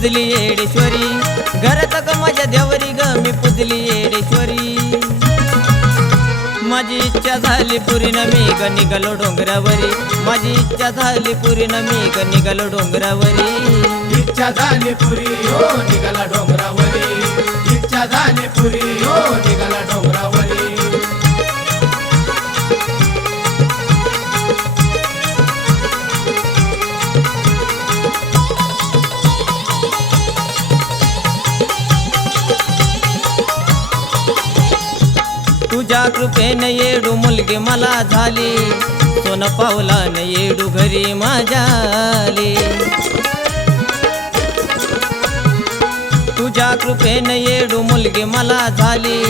पुजली येडेश्वरी. घरात ग माझ्या देवरी ग मी पुजली येडेश्वरी. माझी इच्छा झाली पुरी न मी ग निघालो डोंगरावरी. माझी इच्छा झाली पुरी न मी ग निघालो डोंगरावरी. इच्छा झाली पुरी हो निघाला डोंगरावरी. इच्छा झाली पुरी हो तुझ्या कृपेने येडू मुलगी मला झाली. सोन पावलाने येडू घरी माझ्या आली तुझ्या कृपेने येडू मुलगी मला झाली.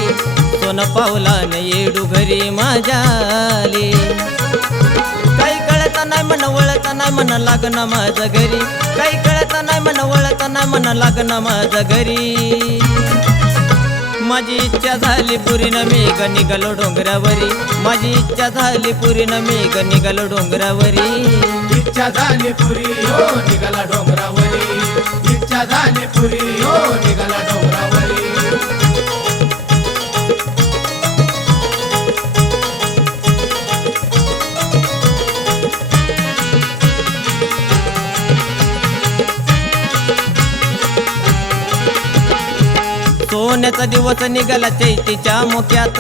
सोन पावलाने येडू घरी माझ्या आली काही कळत नाही मन वळत नाही मन लागणं माझं घरी. काही कळत नाही मन वळत नाही मन लागणं माझं घरी. माझी इच्छा झाली पुरी न मी ग निघालो डोंगरावरी. माझी इच्छा झाली पुरी न मी ग निघालो डोंगरावरी. इच्छा झाली पुरी हो निघाला सोन्याचा दिवस निघाला चैतीच्या मोक्यात.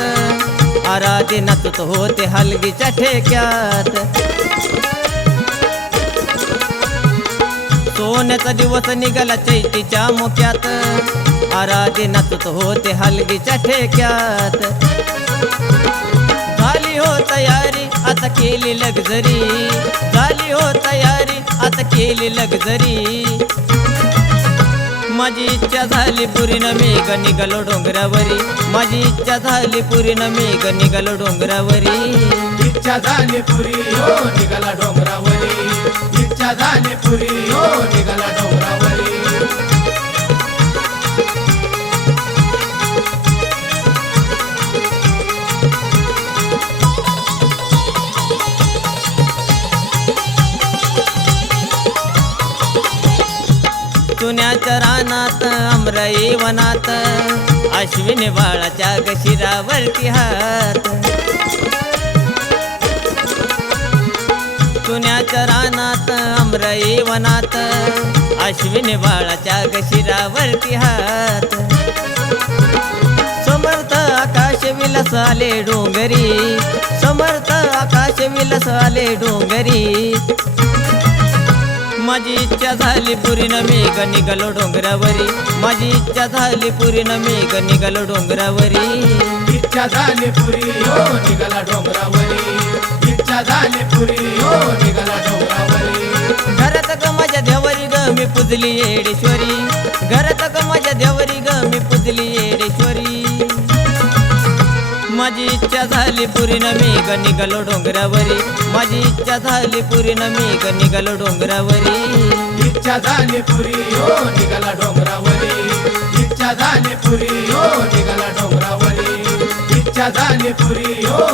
आराधे नाचत होते हलगीच्या ठेक्यात. सोन्याचा दिवस निघाला चैतीच्या मोक्यात. आराधे नाचत होते हलगीच्या ठेक्यात. झाली हो तयारी आता केली लग्झरी झाली हो तयारी आता केली लग्झरी माझी इच्छा झाली पुरी न मी निघालो डोंगरावरी. माझी इच्छा झाली पुरी न मी निघालो डोंगरावरी. इच्छा झाली पुरी हो निघाला डोंगरावरी. इच्छा झाली पुरी हो चुन्याच्या रानात अमराई वनात अश्विनी बाळाच्या गशिरावरती हात. चुन्याच्या रानात अमराई वनात अश्विनी बाळाच्या गशिरावरती हात. समर्थ आकाश विलस आले डोंगरी समर्थ आकाश विलस आले डोंगरी. माझी इच्छा झाली पुरी न मी ग निघालो डोंगरावरी. माझी इच्छा झाली पुरी न मी ग निघालो डोंगरावरी. इच्छा झाली पुरी हो निघाला डोंगरावरी. इच्छा झाली पुरी हो निघाला डोंगरावरी. घरात ग माझ्या देवरी ग मी पुजली येडेश्वरी. घरात ग माझ्या देवरी ग मी पुजली येडेश्वरी. माझी इच्छा झाली पुरी न मी ग निघालो डोंगरावरी. माझी इच्छा झाली पुरी न मी ग निघालो डोंगरावरी. इच्छा झाली पुरी हो निघाला डोंगरावरी. इच्छा झाली पुरी हो निघाला डोंगरावरी. इच्छा झाली पुरी हो